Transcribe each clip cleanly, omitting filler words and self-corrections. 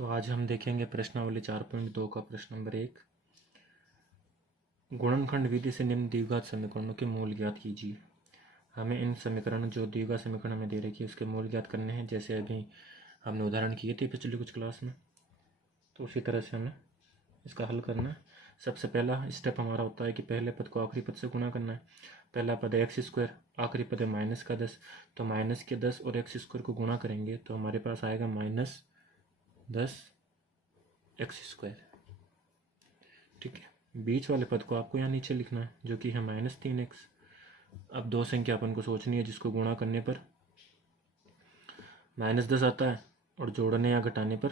तो आज हम देखेंगे प्रश्नावली 4.2 का प्रश्न नंबर 1। गुणनखंड विधि से निम्न द्विघात समीकरणों के मूल ज्ञात कीजिए। हमें इन समीकरण जो द्विघात समीकरण हमें दे रखी है उसके मूल ज्ञात करने हैं, जैसे अभी हमने उदाहरण किए थे पिछली कुछ क्लास में। तो उसी तरह से हमें इसका हल करना है। सबसे पहला स्टेप हमारा होता है कि पहले पद को आखिरी पद से गुणा करना है। पहला पद है x², आखिरी पद है माइनस का 10। तो माइनस के 10 और x² को गुणा करेंगे तो हमारे पास आएगा -10x²। ठीक है, बीच वाले पद को आपको यहाँ नीचे लिखना है जो कि है -3x। अब दो संख्या अपन को सोचनी है जिसको गुणा करने पर -10 आता है और जोड़ने या घटाने पर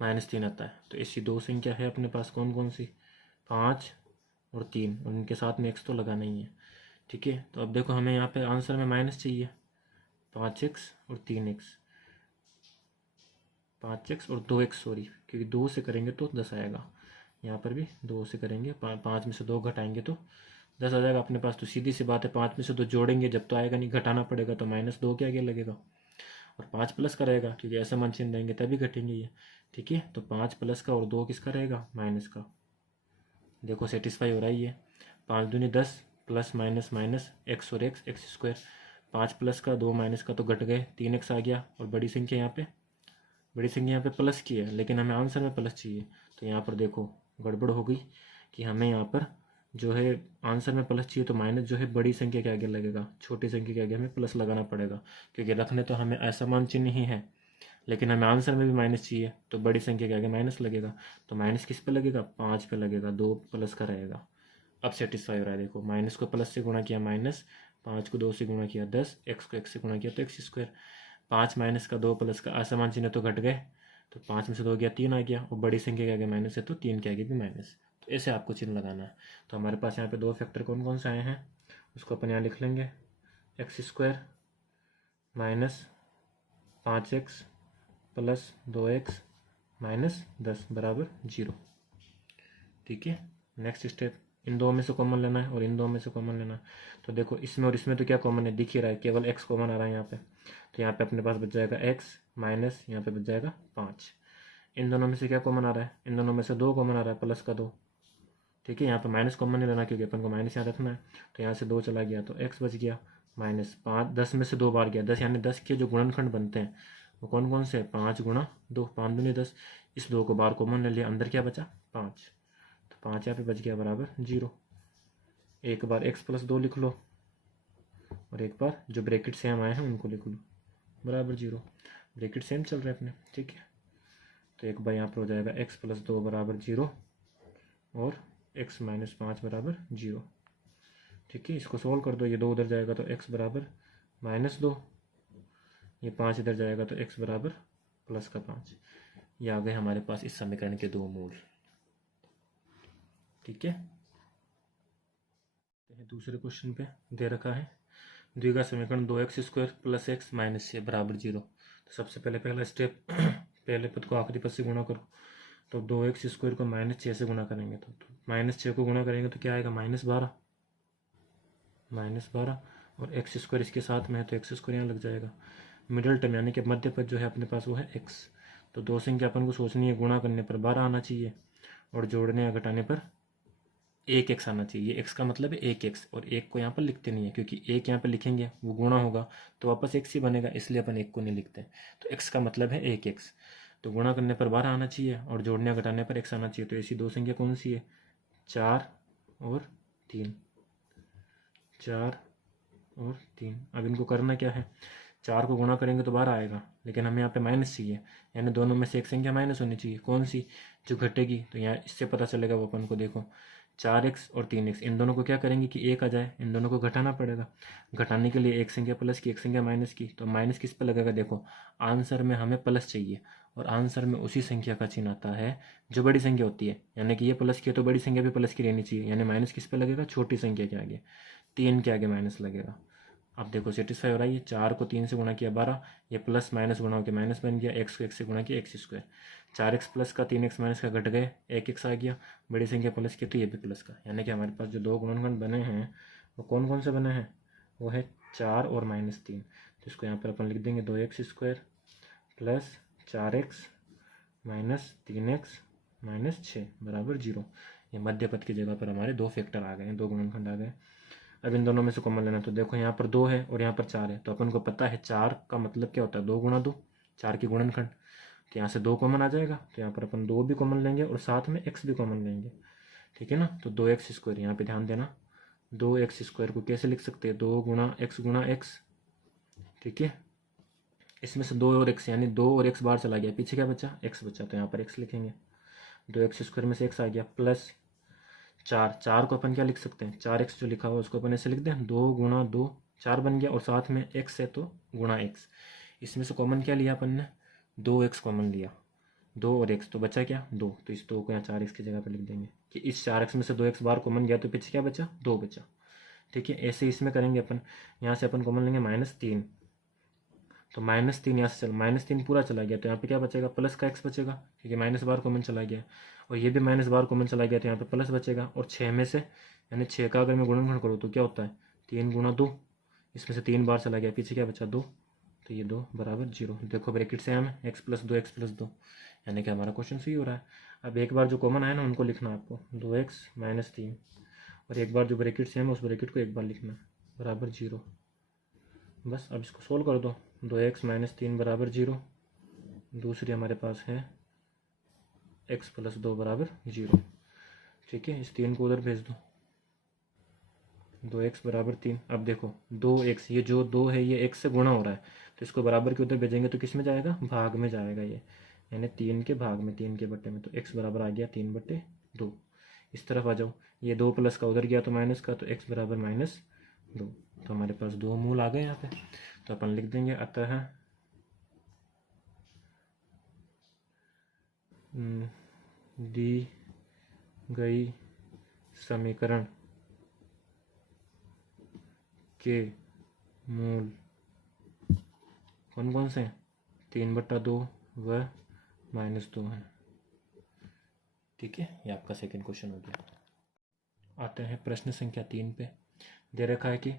-3 आता है। तो ऐसी दो संख्या है अपने पास, कौन कौन सी? 5 और 3, और इनके साथ में x तो लगाना ही है। ठीक है, तो अब देखो हमें यहाँ पे आंसर में माइनस चाहिए, 5x और 3x, 5x और 2x, सॉरी, क्योंकि 2 से करेंगे तो 10 आएगा। यहाँ पर भी 2 से करेंगे, 5 में से 2 घटाएंगे तो 10 आ जाएगा अपने पास। तो सीधी सी बात है, 5 में से 2 जोड़ेंगे जब तो आएगा नहीं, घटाना पड़ेगा, तो -2 के आगे लगेगा और 5 प्लस का रहेगा क्योंकि ऐसा मान चिन्ह देंगे तभी घटेंगे ये। ठीक है, तो 5 प्लस का और 2 किसका रहेगा? माइनस का। देखो सेटिस्फाई हो रहा है ये। 5 दूनी 10 प्लस माइनस माइनस x और x² 5 प्लस का 2 माइनस का तो घट गए, 3x आ गया। और बड़ी संख्या यहाँ पे प्लस की है, लेकिन हमें आंसर में प्लस चाहिए। तो यहाँ पर देखो गड़बड़ हो गई कि हमें यहाँ पर जो है आंसर में प्लस चाहिए, तो माइनस जो है बड़ी संख्या के आगे लगेगा, छोटी संख्या के आगे हमें प्लस लगाना पड़ेगा, क्योंकि रखने तो हमें ऐसा मान चिन्ह ही है, लेकिन हमें आंसर में भी माइनस चाहिए, तो बड़ी संख्या के आगे माइनस लगेगा। तो माइनस किस पे लगेगा? 5 पे लगेगा, 2 प्लस का रहेगा। अब सेटिस्फाई हो रहा है। देखो माइनस को प्लस से गुणा किया माइनस, 5 को 2 से गुणा किया 10, x को x से गुणा किया तो x²। 5 माइनस का 2 प्लस का असमान चिन्ह तो घट गए, तो 5 में से 2 गया 3 आ गया, और बड़ी संख्या के आगे माइनस है तो 3 के आगे भी माइनस। तो ऐसे आपको चिन्ह लगाना है। तो हमारे पास यहाँ पे दो फैक्टर कौन कौन से आए हैं उसको अपन यहाँ लिख लेंगे। x² minus 5x plus 2x minus 10 बराबर 0। ठीक है, नेक्स्ट स्टेप, इन दो में से कॉमन लेना है और इन दो में से कॉमन लेना है। तो देखो इसमें और इसमें तो क्या कॉमन है? दिख ही रहा है, केवल x कॉमन आ रहा है यहाँ पे। तो यहाँ पे अपने पास बच जाएगा x माइनस यहाँ पे बच जाएगा 5। इन दोनों में से क्या कॉमन आ रहा है? इन दोनों में से 2 कॉमन आ रहा है, प्लस का 2। ठीक है, यहाँ पे माइनस कॉमन नहीं लेना क्योंकि अपन को माइनस यहाँ रखना है। तो यहाँ से 2 चला गया तो x बच गया -5। 10 में से 2 बार गया 10, यानी 10 के जो गुणनखंड बनते हैं वो कौन कौन से? 5 गुणा 2, 5 दूनी 10। इस 2 को बार कॉमन ले लिया, अंदर क्या बचा? 5। तो 5 यहाँ पे बच गया बराबर 0। एक बार x प्लस 2 लिख लो और एक बार जो ब्रैकेट से हम आए हैं उनको लिख लो, बराबर 0। ब्रैकेट सेम चल रहे हैं अपने। ठीक है, तो एक बार यहाँ पर हो जाएगा x प्लस 2 बराबर 0 और x माइनस 5 बराबर 0। ठीक है, इसको सोल्व कर दो, ये 2 उधर जाएगा तो x बराबर -2, ये 5 इधर जाएगा तो x बराबर +5। ये आ गए हमारे पास इस समीकरण के दो मूल। ठीक है, दूसरे क्वेश्चन पे दे रखा है द्विघात समीकरण 2x² + x - 6 बराबर 0। तो सबसे पहला स्टेप, पहले पद को आखिरी पद से गुणा करो। तो 2x² को -6 से गुणा करेंगे तो -6 को गुणा करेंगे तो क्या आएगा? -12 और x² इसके साथ में है तो x² यहाँ लग जाएगा। मिडल टर्म यानी कि मध्य पद जो है अपने पास वो है x। तो दो संख्या अपन को सोचनी है, गुणा करने पर 12 आना चाहिए और जोड़ने या घटाने पर 1x आना चाहिए। x का मतलब है 1x, और 1 को यहाँ पर लिखते नहीं है क्योंकि 1 यहाँ पर लिखेंगे वो गुणा होगा तो वापस x ही बनेगा, इसलिए अपन 1 को नहीं लिखते। तो x का मतलब है 1x। तो गुणा करने पर 12 आना चाहिए और जोड़ने या घटाने पर x आना चाहिए। तो ऐसी दो संख्या कौन सी है? 4 और 3, 4 और 3। अब इनको करना क्या है? 4 को गुणा करेंगे तो 12 आएगा, लेकिन हमें यहाँ पे माइनस चाहिए, यानी दोनों में से एक संख्या माइनस होनी चाहिए। कौन सी? जो घटेगी। तो यहाँ इससे पता चलेगा वो अपन को, देखो 4x और 3x, इन दोनों को क्या करेंगे कि 1 आ जाए, इन दोनों को घटाना पड़ेगा। घटाने के लिए एक संख्या प्लस की एक संख्या माइनस की, तो माइनस किस पे लगेगा? देखो आंसर में हमें प्लस चाहिए और आंसर में उसी संख्या का चिन्ह आता है जो बड़ी संख्या होती है, यानी कि ये प्लस की है तो बड़ी संख्या भी प्लस की रहनी चाहिए, यानी माइनस किस पे लगेगा? छोटी संख्या के आगे, 3 के आगे माइनस लगेगा। अब देखो सेटिस्फाई हो रहा है ये। 4 को 3 से गुणा किया 12, ये प्लस माइनस गुणा होकर माइनस बन गया। x को 1 से गुणा किया x², 4x प्लस का 3x माइनस का घट गए, 1x आ गया। बड़ी संख्या प्लस की तो ये भी प्लस का, यानी कि हमारे पास जो दो गुणनखंड बने हैं वो कौन कौन से बने हैं? वो है 4 और -3। तो इसको यहाँ पर अपन लिख देंगे 2x² प्लस 4x -3x -6 बराबर 0। ये मध्य पद की जगह पर हमारे दो फैक्टर आ गए हैं, दो गुणनखंड आ गए। अब इन दोनों में से कॉमन लेना, तो देखो यहाँ पर 2 है और यहाँ पर 4 है, तो अपन को पता है 4 का मतलब क्या होता है, 2 गुणा 2, 4 की गुणनखंड। तो यहाँ से 2 कॉमन आ जाएगा, तो यहाँ पर अपन 2 भी कॉमन लेंगे और साथ में x भी कॉमन लेंगे, ठीक है ना। तो 2x², यहाँ पे ध्यान देना, 2x² को कैसे लिख सकते हैं, 2 गुणा x, ठीक है। इसमें से 2 और x, यानी 2 और x बाहर चला गया, पीछे क्या बचा, x बचा, तो यहाँ पर x लिखेंगे। 2x² में से x आ गया, प्लस 4 को अपन क्या लिख सकते हैं, 4x जो लिखा हुआ उसको अपन ऐसे लिख दें, 2 गुणा 2, 4 बन गया, और साथ में x है तो गुणा x। इसमें से कॉमन क्या लिया अपन ने, 2x कॉमन लिया, 2 और x, तो बचा क्या, 2। तो इस 2 को यहाँ 4x की जगह पर लिख देंगे कि इस 4x में से 2x बाहर कॉमन गया, तो पीछे क्या बचा, 2 बचा, ठीक है। ऐसे इसमें करेंगे अपन, यहाँ से अपन कॉमन लेंगे -3, तो -3 यहाँ से चल, -3 पूरा चला गया, तो यहाँ पे क्या बचेगा, प्लस का x बचेगा, क्योंकि माइनस बार कॉमन चला गया, और ये भी माइनस बार कॉमन चला गया, तो यहाँ पे प्लस बचेगा। और 6 में से, यानी 6 का अगर मैं गुणनखंड करूँ तो क्या होता है, 3 गुणा 2, इसमें से 3 बार चला गया, पीछे क्या बचा, 2, तो ये 2 बराबर 0। देखो ब्रैकेट से हमें x+2, यानी कि हमारा क्वेश्चन सही हो रहा है। अब एक बार जो कॉमन आया ना उनको लिखना आपको, 2x -3, और एक बार जो ब्रैकेट से हमें उस ब्रैकेट को एक बार लिखना बराबर 0। बस अब इसको सोल्व कर दो, 2x -3 बराबर 0, दूसरी हमारे पास है x+2 बराबर 0, ठीक है। इस 3 को उधर भेज दो, 2x बराबर 3। अब देखो 2x, ये जो 2 है ये x से गुणा हो रहा है, तो इसको बराबर के उधर भेजेंगे तो किस में जाएगा, भाग में जाएगा ये, यानी 3 के भाग में, 3 के बट्टे में, तो x बराबर आ गया 3/2। इस तरफ आ जाओ, ये 2 प्लस का उधर गया तो माइनस का, तो x बराबर -2। तो हमारे पास 2 मूल आ गए यहाँ पे, तो अपन लिख देंगे, अतः दी गई समीकरण के मूल कौन कौन से हैं, 3/2 व -2 हैं, ठीक है। ये आपका सेकंड क्वेश्चन हो गया। आते हैं प्रश्न संख्या 3 पे। दे रखा है कि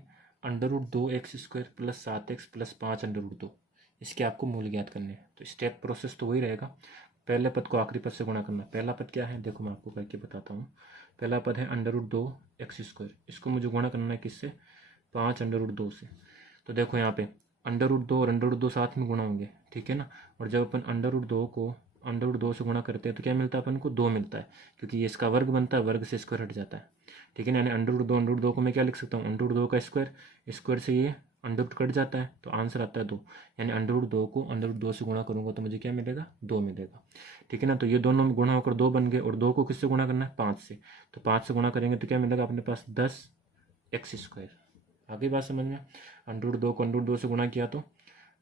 √2x² + 7x + 5√2, इसके आपको मूल ज्ञात करने हैं। तो स्टेप प्रोसेस तो वही रहेगा, पहले पद को आखिरी पद से गुणा करना। पहला पद क्या है, देखो मैं आपको करके बताता हूँ। पहला पद है √2x², इसको मुझे गुणा करना है किससे, 5√2 से। तो देखो यहाँ पे √2 और √2 साथ में गुणा होंगे, ठीक है ना। और जब अपन √2 को √2 से गुणा करते हैं तो क्या मिलता है अपन को, 2 मिलता है, क्योंकि ये इसका वर्ग बनता है, वर्ग से स्क्वायर हट जाता है, ठीक है ना। यानी √2 को मैं क्या लिख सकता हूँ, √2 का स्क्वायर, स्क्वायर से ये अंडर कट जाता है, तो आंसर आता है 2। यानी √2 को √2 से गुणा करूंगा तो मुझे क्या मिलेगा, 2 मिलेगा, ठीक है ना। तो ये दोनों में गुणा होकर 2 बन गए, और 2 को किससे गुणा करना है, 5 से, तो 5 से गुणा करेंगे तो क्या मिलेगा अपने पास, 10x²। आगे बात समझ में, √2 को √2 से गुणा किया तो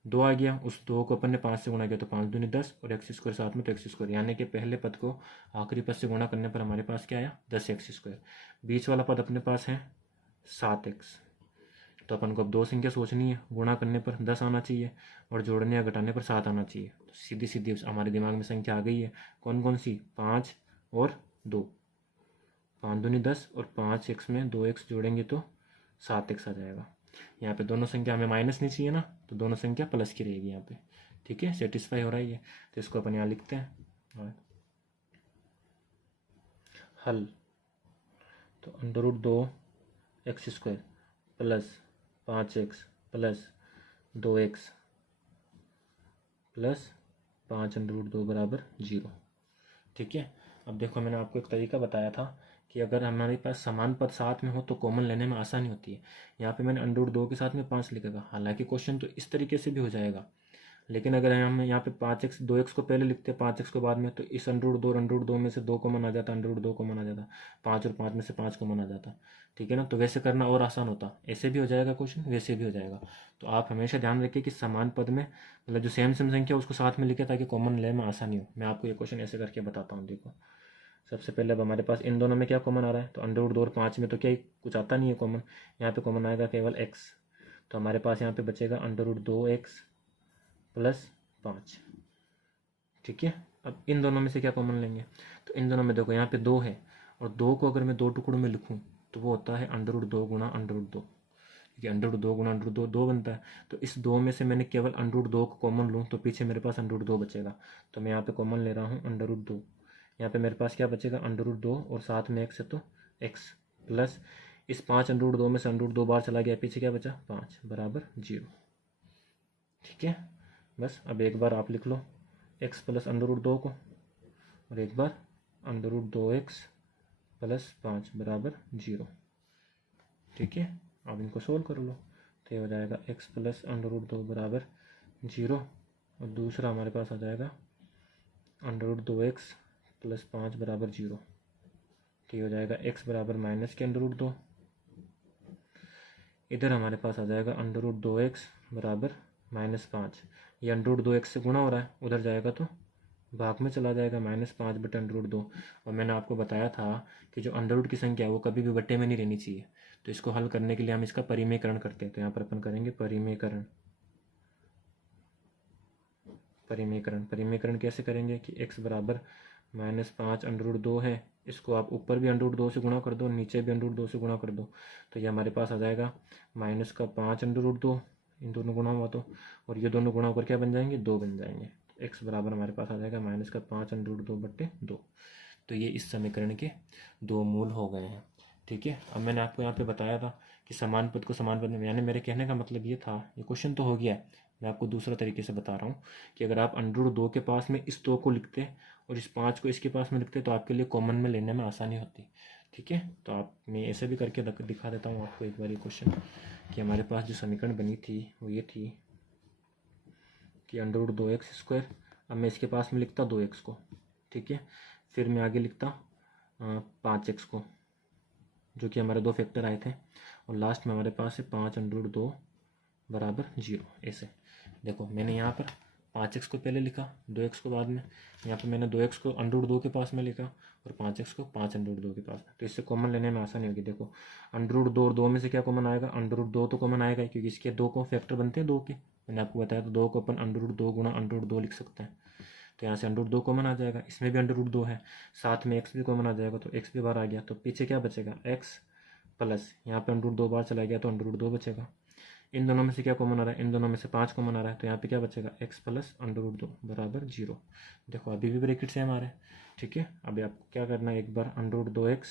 2 आ गया, उस 2 को अपन ने 5 से गुणा किया तो 5 दूनी 10, और x² साथ में तो x², यानी कि पहले पद को आखिरी पद से गुणा करने पर हमारे पास क्या आया, 10x²। बीच वाला पद अपने पास है 7x, तो अपन को अब दो संख्या सोचनी है, गुणा करने पर 10 आना चाहिए और जोड़ने या घटाने पर 7 आना चाहिए। तो सीधी सीधी हमारे दिमाग में संख्या आ गई है, कौन कौन सी, 5 और 2, 5 दूनी 10, और 5x में 2x जोड़ेंगे तो 7x आ जाएगा। यहाँ पे दोनों संख्या हमें माइनस नहीं चाहिए ना, तो दोनों संख्या प्लस की रहेगी यहाँ पे, ठीक है, सेटिस्फाई हो रहा है ये। तो इसको अपन यहाँ लिखते हैं, और हल, तो √2x² + 5x + 2x + 5√2 बराबर 0, ठीक है। अब देखो मैंने आपको एक तरीका बताया था कि अगर हमारे पास समान पद साथ में हो तो कॉमन लेने में आसानी होती है। यहाँ पे मैंने √2 के साथ में 5 लिखेगा, हालांकि क्वेश्चन तो इस तरीके से भी हो जाएगा, लेकिन अगर हम यहाँ पे 5x 2x को पहले लिखते हैं 5x को बाद में, तो इस √2 में से 2 कॉमन आ जाता, √2 कॉमन आ जाता, 5 और 5 में से 5 कॉमन आ जाता, ठीक है ना। तो वैसे करना और आसान होता, ऐसे भी हो जाएगा क्वेश्चन, वैसे भी हो जाएगा। तो आप हमेशा ध्यान रखिए कि समान पद में, मतलब जो सेम संख्या उसको साथ में लिखे ताकि कॉमन लेने में आसानी हो। मैं आपको ये क्वेश्चन ऐसे करके बताता हूँ। देखो सबसे पहले अब हमारे पास इन दोनों में क्या कॉमन आ रहा है, तो √2 और 5 में तो क्या कुछ आता नहीं है कॉमन, यहाँ पे कॉमन आएगा केवल x, तो हमारे पास यहाँ पे बचेगा √2x + 5, ठीक है। अब इन दोनों में से क्या कॉमन लेंगे, तो इन दोनों में देखो यहाँ पे 2 है, और 2 को अगर मैं 2 टुकड़ों में लिखूँ तो वो होता है √2 × √2, क्योंकि अंडर रूट 2 गुना अंडर रूट 2 2 बनता है। तो इस 2 में से मैंने केवल अंडर रूट 2 को कॉमन लूँ तो पीछे मेरे पास अंडर रूट 2 बचेगा। तो मैं यहाँ पे कॉमन ले रहा हूँ अंडर रूट 2। यहाँ पे मेरे पास क्या बचेगा, अंडर रूट 2 और साथ में एक्स है तो एक्स प्लस इस 5 अंडर रूट 2 में से अंडर रूट 2 बार चला गया, पीछे क्या बचा 5 बराबर 0। ठीक है, बस अब एक बार आप लिख लो एक्स प्लस अंडर रूट 2 को और एक बार अंडर रूट 2x प्लस 5 बराबर 0। ठीक है, अब इनको सोल्व कर लो तो ये हो जाएगा x प्लस अंडर रूट 2 बराबर 0 और दूसरा हमारे पास आ जाएगा अंडर रूट 2x प्लस 5 बराबर 0। तो ये हो जाएगा x बराबर माइनस के अंडर रूट 2। इधर हमारे पास आ जाएगा अंडर रूट 2x बराबर -5। ये अंडर रूट 2x से गुणा हो रहा है, उधर जाएगा तो भाग में चला जाएगा -5 बटे अंडर रूट 2। और मैंने आपको बताया था कि जो अंडर रूट की संख्या है वो कभी भी बट्टे में नहीं रहनी चाहिए। तो इसको हल करने के लिए हम इसका परिमेयकरण करते हैं। तो यहाँ पर अपन करेंगे परिमेयकरण। परिमेयकरण कैसे करेंगे कि x बराबर -5 अंडर रूट 2 है, इसको आप ऊपर भी अंडर रूट 2 से गुणा कर दो, नीचे भी अंडर रूट 2 से गुणा कर दो। तो ये हमारे पास आ जाएगा -5 अंडर रूट 2, इन दोनों गुणा हुआ तो, और ये दोनों गुणा होकर क्या बन जाएंगे 2 बन जाएंगे। x बराबर हमारे पास आ जाएगा -5 अंडर रूट 2 बट्टे 2। तो ये इस समीकरण के 2 मूल हो गए हैं। ठीक है, अब मैंने आपको यहाँ पे बताया था कि समान पद को समान पद में, यानी मेरे कहने का मतलब ये था, ये क्वेश्चन तो हो गया है, मैं आपको दूसरा तरीके से बता रहा हूँ कि अगर आप अंडर रूट 2 के पास में इस 2 को लिखते और इस 5 को इसके पास में लिखते तो आपके लिए कॉमन में लेने में आसानी होती। ठीक है, तो आप मैं ऐसे भी करके दिखा देता हूँ आपको एक बार ये क्वेश्चन कि हमारे पास जो समीकरण बनी थी वो ये थी कि अंडर रूट 2x²। अब मैं इसके पास में लिखता 2x को, ठीक है, फिर मैं आगे लिखता 5x को, जो कि हमारे 2 फैक्टर आए थे, और लास्ट में हमारे पास है 5 अंडर रूट 2 बराबर 0। ऐसे देखो मैंने यहाँ पर 5x को पहले लिखा, 2x को बाद में, यहाँ पर मैंने 2x को अंडर रूट 2 के पास में लिखा और 5x को 5 अंडर रूट 2 के पास में। तो इससे कॉमन लेने में आसानी होगी। देखो अंडर रूट 2 और 2 में से क्या कॉमन आएगा, अंडर रूट 2 तो कॉमन आएगा क्योंकि इसके 2 को फैक्टर बनते हैं 2 के, मैंने आपको बताया। तो 2 को अपन अंडर रूट 2 गुणा अंडर रूट 2 लिख सकते हैं। तो यहाँ से अंडर रूट 2 कॉमन आ जाएगा, इसमें भी अंडर रूट 2 है, साथ में x भी कॉमन आ जाएगा, तो x भी बाहर आ गया। तो पीछे क्या बचेगा x प्लस, यहाँ पे अंडर रूट 2 बार चला गया तो अंडर रूट 2 बचेगा। इन दोनों में से क्या कॉमन आ रहा है, इन दोनों में से 5 कॉमन आ रहा है, तो यहाँ पे क्या बचेगा x प्लस अंडर रूट 2 बराबर 0। देखो अभी भी ब्रैकेट सेम आ रहा है। ठीक है, अभी आपको क्या करना है, एक बार अंडर रूट 2x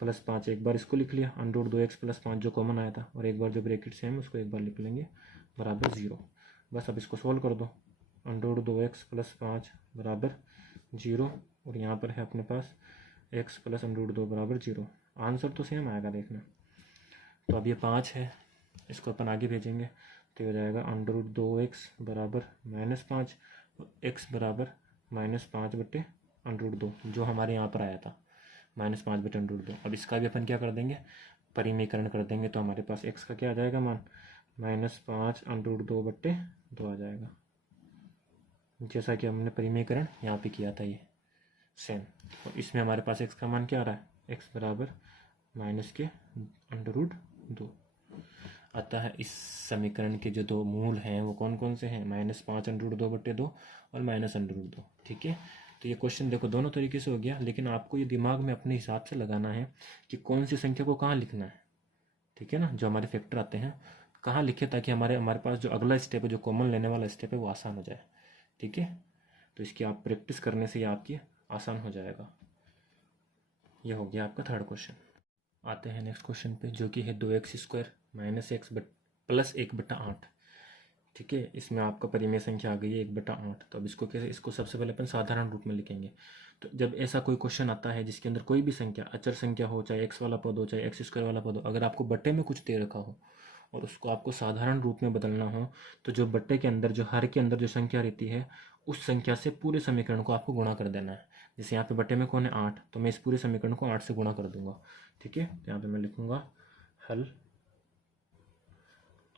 प्लस 5, एक बार इसको लिख लिया अंडर रूट 2x प्लस 5 जो कॉमन आया था, और एक बार जो ब्रैकेट सेम उसको एक बार लिख लेंगे बराबर 0। बस अब इसको सोल्व कर दो, अंडर रूट 2x प्लस 5 बराबर 0, और यहाँ पर है अपने पास x प्लस अंडर रूट 2 बराबर 0। आंसर तो सेम आएगा देखना। तो अब ये 5 है, इसको अपन आगे भेजेंगे तो हो जाएगा अंडर रूट 2x बराबर -5 और x बराबर -5 बटे अंडर रूट 2, जो हमारे यहाँ पर आया था -5 बटे अंडर रूट 2। अब इसका भी अपन क्या कर देंगे, परिमेयकरण कर देंगे। तो हमारे पास x का क्या आ जाएगा मान, -5 अंडर रूट 2 बट्टे 2 आ जाएगा, जैसा कि हमने परिमेयकरण यहाँ पे किया था, ये सेम। और इसमें हमारे पास x का मान क्या आ रहा है, x बराबर माइनस के अंडर रूट 2। अतः इस समीकरण के जो 2 मूल हैं वो कौन कौन से हैं, -5 अंडर रूट 2 बट्टे 2 और माइनस अंडर रूट 2। ठीक है, तो ये क्वेश्चन देखो दोनों तरीके से हो गया, लेकिन आपको ये दिमाग में अपने हिसाब से लगाना है कि कौन सी संख्या को कहाँ लिखना है। ठीक है ना, जो हमारे फैक्टर आते हैं कहाँ लिखे, ताकि हमारे पास जो अगला स्टेप है, जो कॉमन लेने वाला स्टेप है, वो आसान हो जाए। ठीक है, तो इसकी आप प्रैक्टिस करने से ये आपकी आसान हो जाएगा। ये हो गया आपका थर्ड क्वेश्चन। आते हैं नेक्स्ट क्वेश्चन पे, जो कि है 2x² माइनस x प्लस 1/8। ठीक है, इसमें आपका परिमेय संख्या आ गई है 1/8। तो अब इसको कैसे, इसको सबसे पहले अपन साधारण रूप में लिखेंगे। तो जब ऐसा कोई क्वेश्चन आता है जिसके अंदर कोई भी संख्या, अचर संख्या हो, चाहे x वाला पद हो, चाहे x² वाला पद हो, अगर आपको बट्टे में कुछ दे रखा हो और उसको आपको साधारण रूप में बदलना हो, तो जो बट्टे के अंदर, जो हर के अंदर जो संख्या रहती है, उस संख्या से पूरे समीकरण को आपको गुणा कर देना है। जैसे यहाँ पे बट्टे में कौन है 8, तो मैं इस पूरे समीकरण को 8 से गुणा कर दूंगा। ठीक है, तो यहाँ पे मैं लिखूंगा हल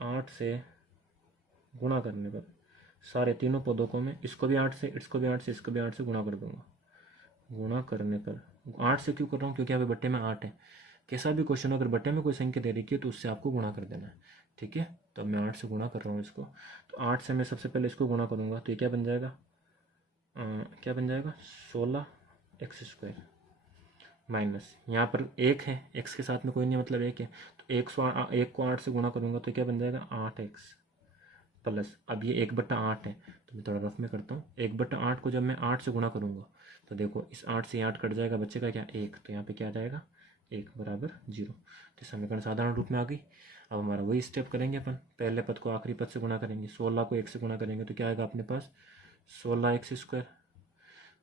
8 से गुणा करने पर सारे तीनों पदों को मैं इसको भी 8 से, इसको भी 8 से, इसको भी 8 से गुणा कर दूंगा। गुणा करने पर 8 से क्यों कर रहा हूँ, क्योंकि यहाँ पे बट्टे में 8 है। कैसा भी क्वेश्चन हो, अगर बट्टे में कोई संख्या दे रखी है तो उससे आपको गुणा कर देना है। ठीक है, तो अब मैं 8 से गुणा कर रहा हूँ इसको। तो 8 से मैं सबसे पहले इसको गुणा करूँगा, तो ये क्या बन जाएगा, क्या बन जाएगा 16x² माइनस यहाँ पर एक है, एक्स के साथ में कोई नहीं मतलब एक है, तो एक को 8 से गुणा करूँगा तो क्या बन जाएगा 8x प्लस, अब ये 1/8 है तो मैं थोड़ा रफ में करता हूँ, 1/8 को जब मैं 8 से गुणा करूँगा तो देखो इस 8 से 8 कट जाएगा, बच्चे का क्या 1, तो यहाँ पे क्या आ जाएगा 1 बराबर 0। तो समीकरण साधारण रूप में आ गई। अब हमारा वही स्टेप करेंगे अपन, पहले पद को आखिरी पद से गुणा करेंगे, 16 को 1 से गुणा करेंगे तो क्या आएगा अपने पास 16x²,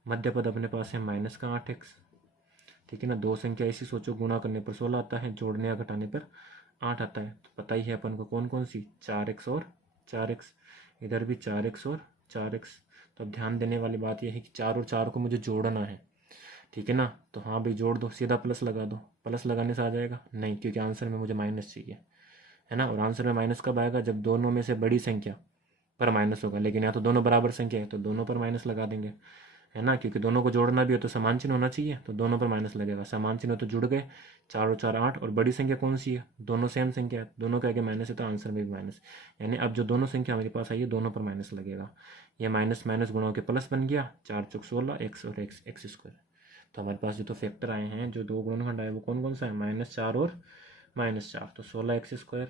मध्य पद अपने पास है माइनस का 8x, ठीक है ना। दो संख्या ऐसी सोचो, गुणा करने पर 16 आता है, जोड़ने या घटाने पर 8 आता है, तो पता ही है अपन को कौन कौन सी 4x और 4x, इधर भी 4x और 4x। तो अब ध्यान देने वाली बात यह है कि 4 और 4 को मुझे जोड़ना है, ठीक है ना। तो हाँ भाई जोड़ दो, सीधा प्लस लगा दो, प्लस लगाने से आ जाएगा नहीं, क्योंकि आंसर में मुझे माइनस चाहिए, है ना। और आंसर में माइनस कब आएगा, जब दोनों में से बड़ी संख्या पर माइनस होगा, लेकिन यहाँ तो दोनों बराबर संख्या है तो दोनों पर माइनस लगा देंगे, है ना, क्योंकि दोनों को जोड़ना भी हो तो समान चिन्ह होना चाहिए, तो दोनों पर माइनस लगेगा, समान चिन्ह तो जुड़ गए, 4 और 4 8, और बड़ी संख्या कौन सी है, दोनों सेम संख्या है, दोनों के आगे माइनस है तो आंसर में भी माइनस, यानी अब जो दोनों संख्या हमारे पास आई है दोनों पर माइनस लगेगा, ये माइनस माइनस गुणा के प्लस बन गया, 4 चौक 16 x और x²। तो हमारे पास जो तो फैक्टर आए हैं, जो दो गुणनखंड आए वो कौन कौन सा है, -4 और -4, तो 16x²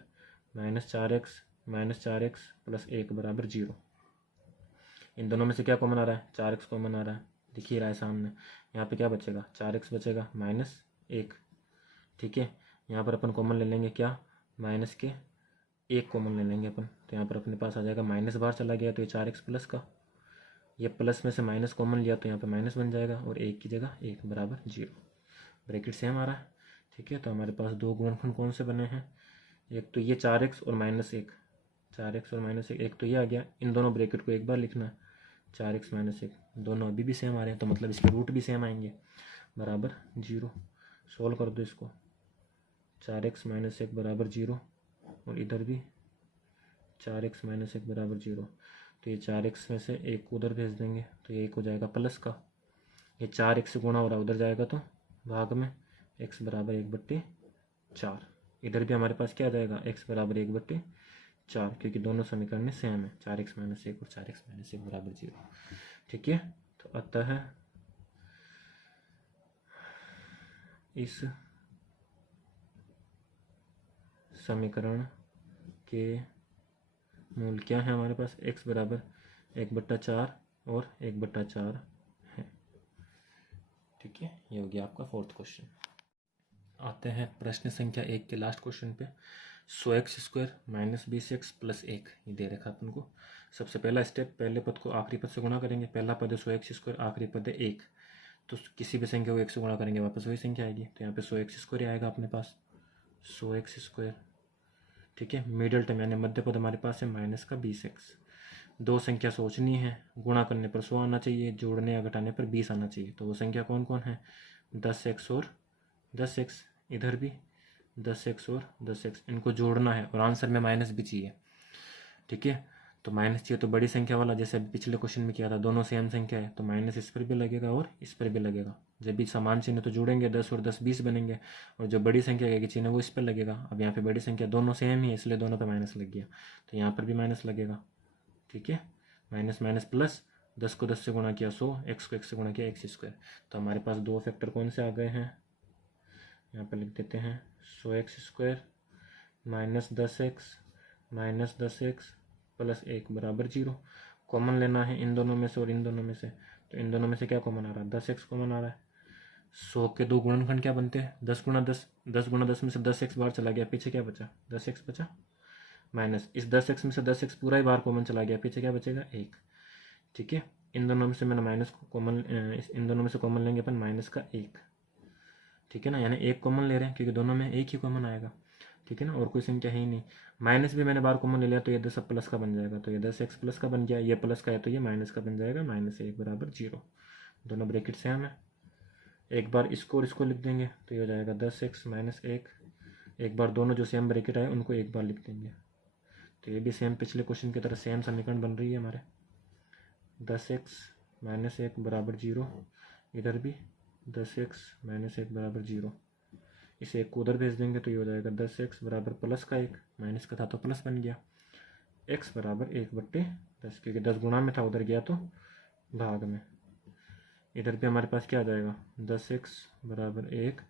-4x -4x प्लस 1 बराबर 0। इन दोनों में से क्या कॉमन आ रहा है, 4x कॉमन आ रहा है, दिख ही रहा है सामने। यहाँ पे क्या बचेगा 4x बचेगा -1, ठीक है। यहाँ पर अपन कॉमन ले लेंगे क्या, माइनस के 1 कॉमन ले लेंगे अपन, तो यहाँ पर अपने पास आ जाएगा माइनस बाहर चला गया तो ये 4x प्लस का, ये प्लस में से माइनस कॉमन लिया तो यहाँ पे माइनस बन जाएगा, और 1 की जगह 1 बराबर 0, ब्रैकेट सेम आ रहा है, ठीक है। तो हमारे पास दो गुणनखंड कौन से बने हैं, एक तो ये 4x और -1, 4x और -1, एक तो ये आ गया, इन दोनों ब्रैकेट को एक बार लिखना है, 4x -1, दोनों अभी भी सेम आ रहे हैं तो मतलब इसके रूट भी सेम आएंगे, बराबर 0। सोल्व कर दो इसको, 4x -1 बराबर 0, और इधर भी 4x -1 बराबर 0, तो ये 4x में से 1 को उधर भेज देंगे तो ये 1 हो जाएगा प्लस का, ये 4x से गुणा हो रहा है उधर जाएगा तो भाग में, x बराबर 1/4, इधर भी हमारे पास क्या आ जाएगा x बराबर 1/4, क्योंकि दोनों समीकरण सेम है, 4x -1 और 4x -1 बराबर 0, ठीक है। तो अतः इस समीकरण के मूल क्या है हमारे पास, x बराबर 1/4 और 1/4 है, ठीक है। ये हो गया आपका फोर्थ क्वेश्चन। आते हैं प्रश्न संख्या 1 के लास्ट क्वेश्चन पे, 100x² -20x प्लस 1 ये दे रखा अपन को। सबसे पहला स्टेप, पहले पद को आखिरी पद से गुणा करेंगे, पहला पद है 100x², आखिरी पद है 1, तो किसी भी संख्या को 1 से गुणा करेंगे वापस वही संख्या आएगी, तो यहाँ पे 100x² आएगा अपने पास, 100x², ठीक है। मिडल टर्म यानी मध्य पद हमारे पास है -20x, दो संख्या सोचनी है, गुणा करने पर 100 आना चाहिए, जोड़ने या घटाने पर 20 आना चाहिए, तो वो संख्या कौन कौन है, 10x और 10x, इधर भी 10x और 10x, इनको जोड़ना है और आंसर में माइनस भी चाहिए, ठीक है। तो माइनस चाहिए तो बड़ी संख्या वाला, जैसे अभी पिछले क्वेश्चन में किया था, दोनों सेम संख्या है तो माइनस इस पर भी लगेगा और इस पर भी लगेगा, जब भी समान चिन्ह तो जुड़ेंगे, 10 और 10 20 बनेंगे, और जो बड़ी संख्या का चिन्ह वो इस पर लगेगा। अब यहाँ पे बड़ी संख्या दोनों सेम ही है इसलिए दोनों पर माइनस लग गया, तो यहाँ पर भी माइनस लगेगा, ठीक है। माइनस माइनस प्लस, 10 को 10 से गुणा किया 100, x को 1 से गुणा किया x², तो हमारे पास दो फैक्टर कौन से आ गए हैं, यहाँ पर लिख देते हैं 100x² -10x -10x प्लस 1 बराबर 0। कॉमन लेना है इन दोनों में से और इन दोनों में से, तो इन दोनों में से क्या कॉमन आ रहा है, 10x कॉमन आ रहा है। 100 के दो गुणनखंड क्या बनते हैं, 10 गुणा 10, 10 गुणा 10 में से 10x बाहर चला गया, पीछे क्या बचा, 10x बचा, माइनस इस 10x में से 10x पूरा ही बाहर कॉमन चला गया, पीछे क्या बचेगा 1, ठीक है। इन दोनों में से मैंने माइनस को कॉमन, इन दोनों में से कॉमन लेंगे अपन -1, ठीक है ना, यानी 1 कॉमन ले रहे हैं क्योंकि दोनों में 1 ही कॉमन आएगा, ठीक है ना, और कोई संख्या है ही नहीं। माइनस भी मैंने बार कॉमन ले लिया तो ये 10 प्लस का बन जाएगा, तो ये 10x प्लस का बन गया, ये प्लस का है तो ये माइनस का बन जाएगा, -1 बराबर 0, दोनों ब्रैकेट सेम है। एक बार इसको और इसको लिख देंगे तो ये हो जाएगा 10x -1, एक बार दोनों जो सेम ब्रैकेट आए उनको एक बार लिख देंगे, तो ये भी सेम पिछले क्वेश्चन की तरह सेम समीकरण बन रही है हमारे, 10x -1 बराबर 0, इधर भी 10x -1 बराबर 0, इस एक को उधर भेज देंगे तो ये हो जाएगा 10x बराबर प्लस का 1, माइनस का था तो प्लस बन गया, x बराबर 1/10, क्योंकि 10 गुणा में था उधर गया तो भाग में, इधर भी हमारे पास क्या आ जाएगा, 10x बराबर 1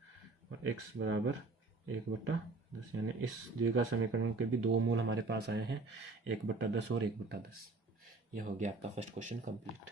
और x बराबर 1/10, यानी इस द्विघात समीकरण के भी दो मूल हमारे पास आए हैं, 1/10 और 1/10। यह हो गया आपका फर्स्ट क्वेश्चन कंप्लीट।